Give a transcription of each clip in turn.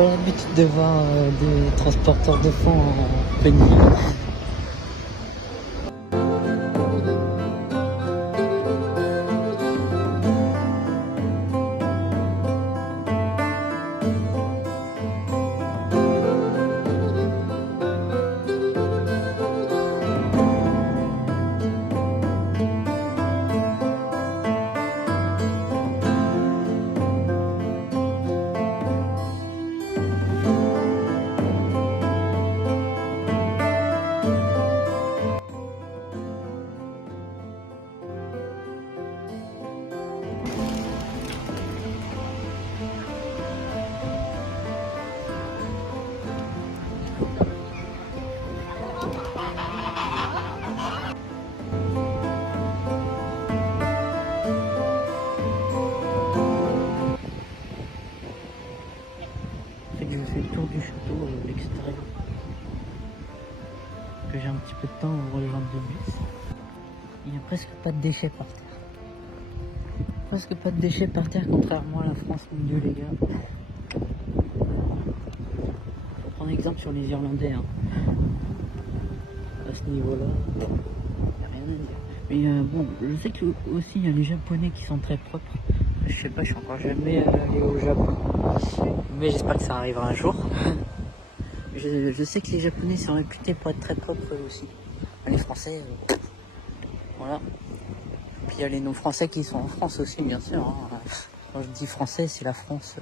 pas l'habitude de voir des transporteurs de fonds en pleine ville. Je fais le tour du château à l'extérieur. Que j'ai un petit peu de temps pour rejoindre le bus. Il n'y a presque pas de déchets par terre. Presque pas de déchets par terre, contrairement à la France, mon Dieu les gars. Faut prendre exemple sur les Irlandais. Hein. À ce niveau-là, il n'y a rien à dire. Mais bon, je sais que aussi il y a les Japonais qui sont très propres. Je sais pas, je suis encore jamais allé au Japon. Mais j'espère que ça arrivera un jour. Je sais que les Japonais sont réputés pour être très propres aussi. Les Français, voilà. Puis il y a les non-français qui sont en France aussi, bien sûr. Hein. Quand je dis français, c'est la France,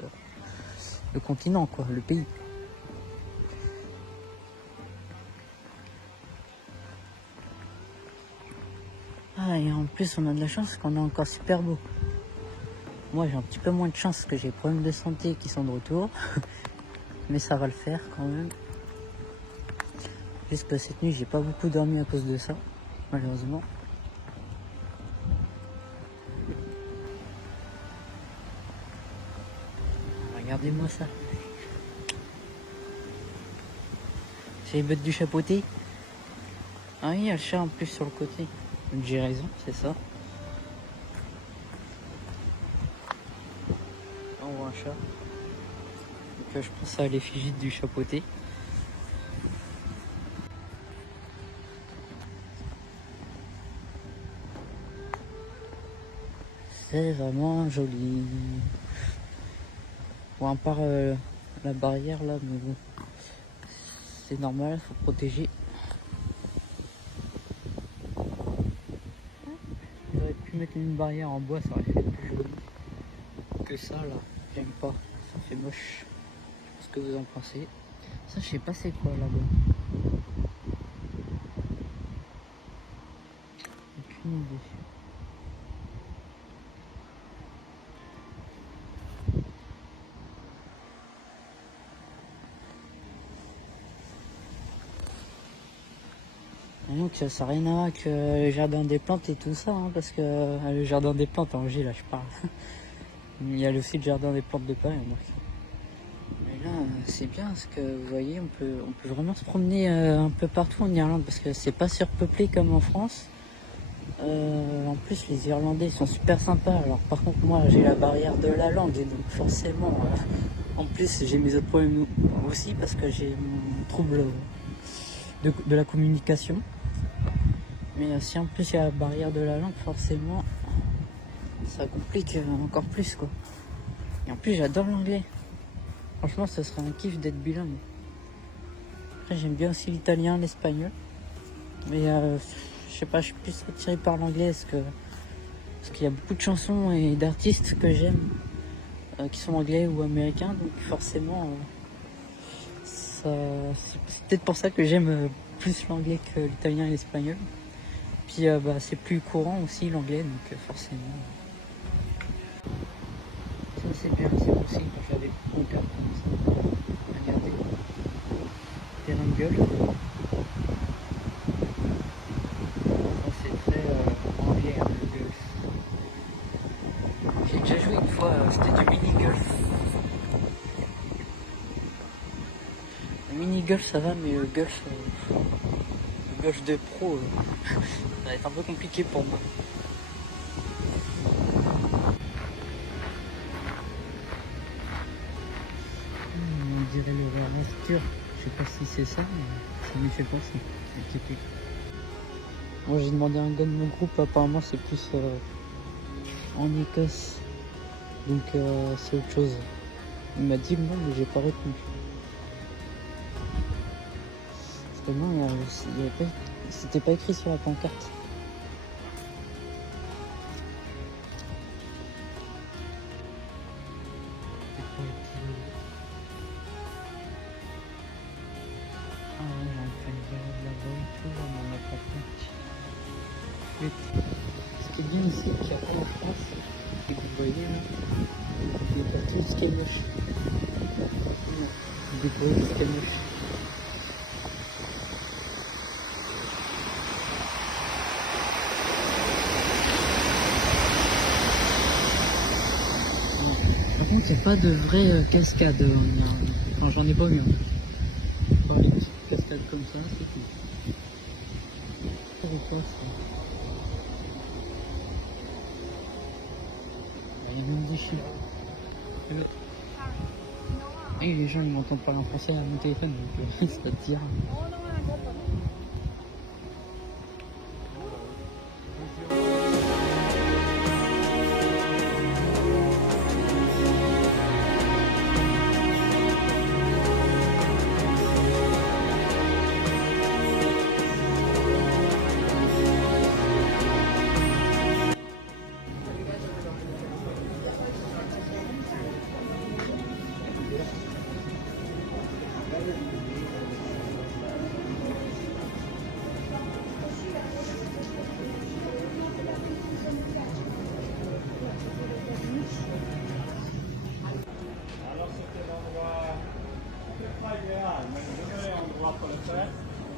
le continent, quoi, le pays. Ah, et en plus, on a de la chance qu'on est encore super beau. Moi, j'ai un petit peu moins de chance parce que j'ai des problèmes de santé qui sont de retour. Mais ça va le faire quand même. Juste que cette nuit, j'ai pas beaucoup dormi à cause de ça, malheureusement. Regardez-moi ça. C'est les bêtes du chapeauté. Ah oui, il y a le chat en plus sur le côté. J'ai raison, c'est ça. On voit un chat. Donc je pense à l'effigie du chapeauté. C'est vraiment joli. Bon, à part la barrière là, mais bon, c'est normal, faut protéger. J'aurais pu mettre une barrière en bois, ça aurait fait plus joli que ça là. J'aime pas, ça fait moche. Je sais pas ce que vous en pensez. Ça, je sais pas c'est quoi là-bas. Aucune idée. Donc ça n'a rien à voir avec le jardin des plantes et tout ça, hein, parce que le jardin des plantes en Angers, là je parle. Il y a aussi le jardin des plantes de Paris, remarque. Mais là, c'est bien parce que vous voyez, on peut vraiment se promener un peu partout en Irlande parce que c'est pas surpeuplé comme en France. En plus, les Irlandais sont super sympas. Alors par contre, moi j'ai la barrière de la langue et donc forcément, en plus j'ai mes autres problèmes aussi parce que j'ai mon trouble de la communication. Mais si en plus il y a la barrière de la langue, forcément, ça complique encore plus quoi. Et en plus j'adore l'anglais. Franchement, ça serait un kiff d'être bilingue. Après j'aime bien aussi l'italien, l'espagnol. Mais je sais pas, je suis plus attiré par l'anglais parce qu'il y a beaucoup de chansons et d'artistes que j'aime qui sont anglais ou américains. Donc forcément, c'est peut-être pour ça que j'aime plus l'anglais que l'italien et l'espagnol. Puis c'est plus courant aussi l'anglais, donc forcément. Ça c'est bien, c'est aussi quand j'avais mon cap comme ça. Regardez. Terrain de golf. Ça c'est très anglais, hein, le golf. J'ai déjà joué une fois, c'était du mini-golf. Le mini-golf ça va, mais le golf de pro, ça va être un peu compliqué pour moi. Mon texture. Je sais pas si c'est ça, mais ça lui fait penser. Moi j'ai demandé à un gars de mon groupe, apparemment c'est plus en Écosse. Donc c'est autre chose. Il m'a dit le nom mais j'ai pas répondu. Parce que non, c'était pas écrit sur la pancarte. Ah ouais, on fait une balade là-bas et tout, on en a pas compte. Ce qui est bien ici, qu'il n'y a pas en France, c'est que vous voyez là, il y a tout ce qui est moche. Vous découvrez tout ce qui est moche. Par contre, il n'y a pas de vraie cascade. Enfin, j'en ai pas vu. Pas les petites cascades comme ça, c'est tout. C'est quoi ça? Il y a même des chiens. Et les gens ils m'entendent parler en français à mon téléphone, donc ça te dira.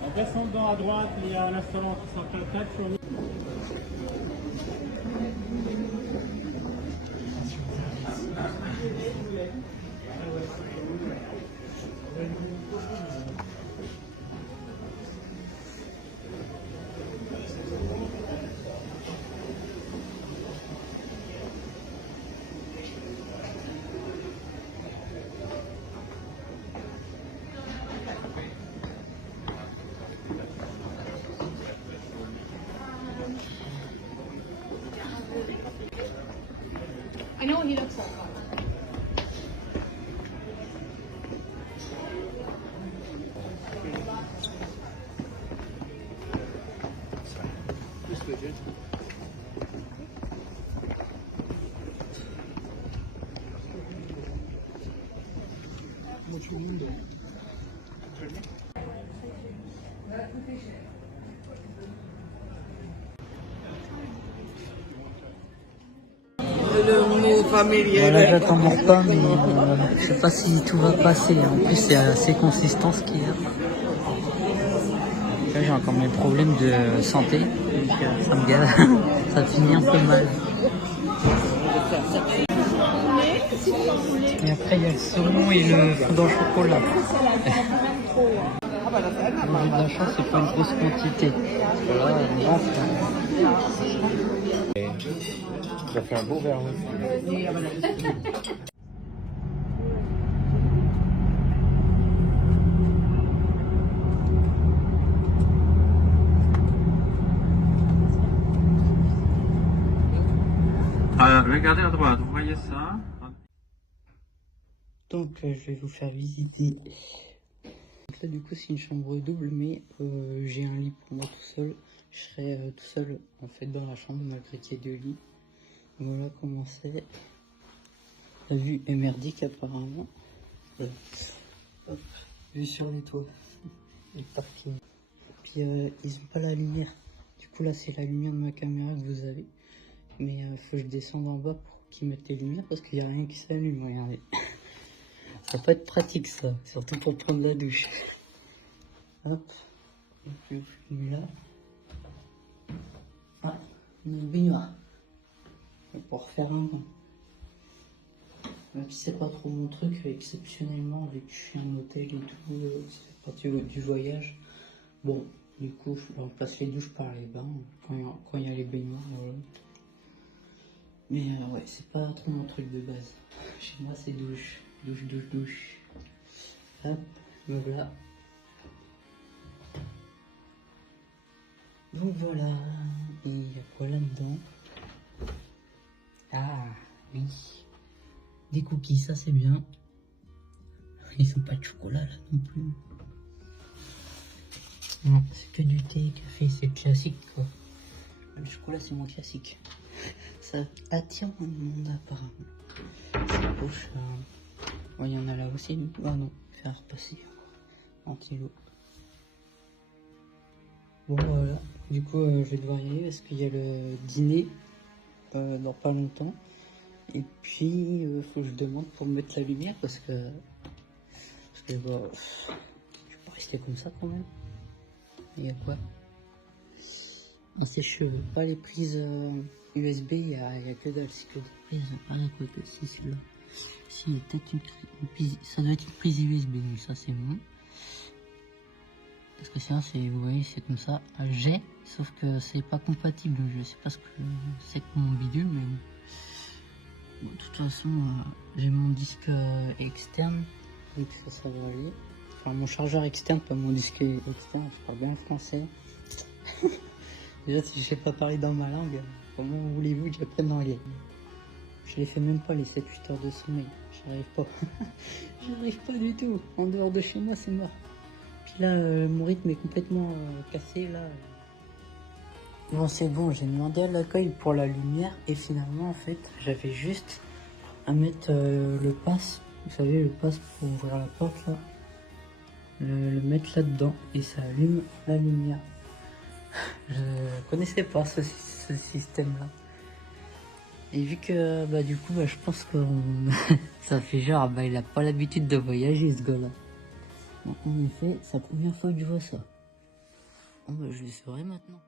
En descendant à droite, il y a un restaurant qui s'appelle Petro. I know what he looks like. Voilà, j'attends mon repas, mais je sais pas si tout va passer. En plus, c'est assez consistant ce qu'il y a. Là, j'ai encore mes problèmes de santé, donc ça me gave. Ça finit un peu mal. Et après, il y a le saumon et le fondant au chocolat. Au vu de la chance, c'est pas une grosse quantité. Voilà, on rentre. Ça fait un beau verre. Regardez à droite, vous voyez ça? Donc, je vais vous faire visiter. Donc là, du coup, c'est une chambre double, mais j'ai un lit pour moi tout seul. Je serai tout seul, en fait, dans la chambre, malgré qu'il y ait deux lits. Voilà comment c'est. La vue est merdique, apparemment. Hop, vue sur les toits. Le parking. Puis, ils ont pas la lumière. Du coup, là, c'est la lumière de ma caméra que vous avez. Mais faut que je descende en bas pour qu'ils mettent les lumières, parce qu'il n'y a rien qui s'allume, regardez. Ça peut être pratique ça, surtout pour prendre la douche. Hop, et puis celui-là. Ah, une baignoire. Pour faire un bain. Même si c'est pas trop mon truc, exceptionnellement, avec je suis en hôtel et tout, c'est parti du voyage. Bon, du coup, je remplace les douches par les bains, quand il y a les baignoires, voilà. Mais ouais, c'est pas trop mon truc de base. Chez moi, c'est douche. Douche. Hop, Donc voilà. Donc voilà. Et il y a quoi là-dedans? Ah, oui. Des cookies, ça c'est bien. Ils sont pas de chocolat là non plus. Non, c'est que du thé, café, c'est classique quoi. Le chocolat c'est moins classique. Ça attire mon monde apparemment. C'est poche. Oh, il y en a là aussi. Ah non, faire repasser. En kilo. Bon voilà. Du coup je vais devoir y aller parce qu'il y a le dîner dans pas longtemps. Et puis faut que je demande pour mettre la lumière parce que bah, je vais pas rester comme ça quand même. Il y a quoi? Un sèche-cheveux, pas les prises USB, il y a que dalle, c'est que des prises. Ah d'accord, si celui-là. Si, il y a peut-être une prise, ça doit être une prise USB, donc ça c'est bon. Parce que ça, c'est, vous voyez, c'est comme ça. J'ai, sauf que c'est pas compatible, je sais pas ce que c'est que mon bidule, mais bon, de toute façon, j'ai mon disque externe, donc ça va aller. Enfin, mon chargeur externe, pas mon disque externe, je parle bien français. Déjà, si je sais pas parler dans ma langue, comment voulez-vous que j'apprenne l'anglais? Je les fais même pas les 7-8 heures de sommeil, j'y arrive pas. J'y arrive pas du tout, en dehors de chez moi, c'est mort. Puis là, mon rythme est complètement cassé, là. Bon, c'est bon, j'ai demandé à l'accueil pour la lumière, et finalement, en fait, j'avais juste à mettre le pass, vous savez, le pass pour ouvrir la porte, là. Le mettre là-dedans et ça allume la lumière. Je connaissais pas ce système-là. Et vu que bah du coup bah, je pense que ça fait genre bah il a pas l'habitude de voyager ce gars-là. En effet, c'est la première fois que je vois ça. Bon bah je le saurai maintenant.